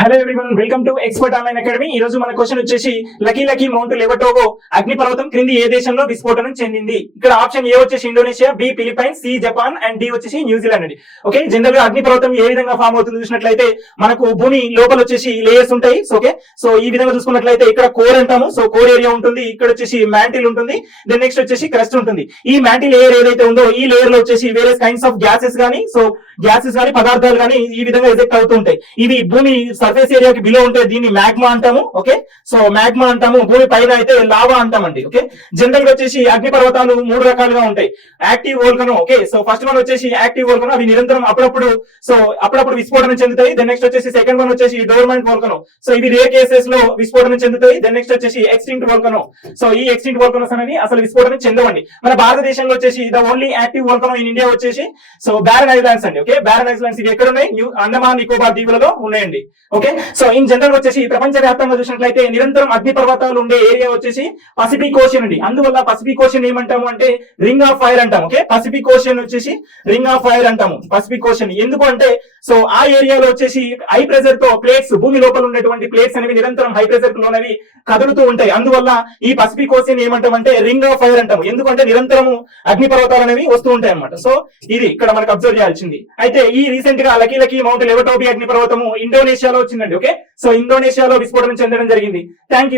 Hello everyone, welcome to expert online academy. ఈ రోజు మన క్వశ్చన్ వచ్చేసి లకీ మౌంట్ లెవటోగో అగ్నిపర్వతం క్రింది ఏ దేశంలో విస్ఫోటనం చెందింది? ఇక్కడ ఆప్షన్ ఏ వచ్చేసి Indonesia, B Philippines, C Japan and D వచ్చేసి న్యూజిలాండ్ అండి. ఓకే, జనరల్ గా అగ్నిపర్వతం ఏ విధంగా ఫామ్ అవుతుంది చూసినట్లయితే మనకు భూమి లోపల వచ్చేసి లేయర్స్ ఉంటాయి. ఓకే, సో ఈ విధంగా చూసుకున్నట్లయితే ఇక్కడ కోర్ అంటాము. సో కోర్ ఏరియా ఉంటుంది, ఇక్కడ వచ్చేసి మ్యాంటిల్ ఉంటుంది, దెన్ నెక్స్ట్ వచ్చేసి క్రస్ట్ ఉంటుంది. ఈ మ్యాంటిల్ లేయర్ ఏదైతే ఉందో ఈ లేయర్ లో వచ్చేసి వేరే కైండ్స్ ఆఫ్ గ్యాసెస్ గానీ పదార్థాలు గానీ ఈ విధంగా ఎజెక్ట్ అవుతూ ఉంటాయి. ఇవి భూమి సర్ఫేస్ ఏరియాకి బిలో ఉంటే దీన్ని మ్యాగ్మా అంటాము. ఓకే, సో మ్యాగ్మా అంటాము. భూమి పైన అయితే లావా అంటామండి. ఓకే, జనరల్ గా వచ్చేసి అగ్ని పర్వతాలు మూడు రకాలుగా ఉంటాయి. Active volcano. Okay, so first one వచ్చేసి యాక్టివ్ వోల్కనో, అవి నిరంతరం అప్పుడప్పుడు విస్ఫోటనం చెందుతాయి. దెన్ నెక్స్ట్ వచ్చేసి సెకండ్ వన్ వచ్చేసి డోర్మెంట్ వోల్కనో. సో ఇవి రేర్ కేసెస్ లో విస్ఫోటనం చెందుతాయి. దెన్ నెక్స్ట్ వచ్చేసి ఎక్స్టింక్ట్ వోల్కనో. సో ఈ ఎక్స్టింక్ట్ వోల్కనోస్ అనేవి అసలు విస్ఫోటనం చెందవండి. మన భారతదేశంలో వచ్చేసి the only active volcano in India వచ్చేసి సో బారన్ ఐలాండ్స్ అండి. ఓకే, బారన్ ఐలాండ్స్ ఇవి ఎక్కడ ఉన్నాయి? అండమాన్ నికోబార్ దీవులలో ఉన్నాయండి. ఓకే, సో ఇన్ జనరల్ వచ్చేసి ప్రపంచ వ్యాప్తంగా చూసినట్లయితే నిరంతరం అగ్ని పర్వతాలు ఉండే ఏరియా వచ్చేసి పసిఫిక్ ఓషన్ అండి. అందువల్ల పసిఫిక్ ఓషన్ ఏమంటాము అంటే రింగ్ ఆఫ్ ఫైర్ అంటాము. ఓకే, పసిఫిక్ ఓషన్ వచ్చేసి రింగ్ ఆఫ్ ఫైర్ అంటాము. పసిఫిక్ ఓషన్ ఎందుకు అంటే సో ఆ ఏరియాలో వచ్చేసి హై ప్రెజర్ తో ప్లేట్స్, భూమి లోపల ఉన్నటువంటి ప్లేట్స్ అనేవి నిరంతరం హై ప్రెజర్ లోనవి కదులుతూ ఉంటాయి. అందువల్ల ఈ పసిఫిక్ ఓషన్ ఏమంటామంటే రింగ్ ఆఫ్ ఫైర్ అంటాము. ఎందుకంటే నిరంతరము అగ్ని పర్వతాలు అనేవి వస్తూ ఉంటాయి అన్నమాట. సో ఇది ఇక్కడ మనకు అబ్జర్వ్ చేయాల్సింది. అయితే ఈ రీసెంట్ గా లకీ మౌంట్ లెవటోబి అగ్ని పర్వతము ఇండోనేషియాలో వచ్చిందండి. ఓకే, సో ఇండోనేషియాలో విస్ఫోటనం చెందడం జరిగింది. Thank you.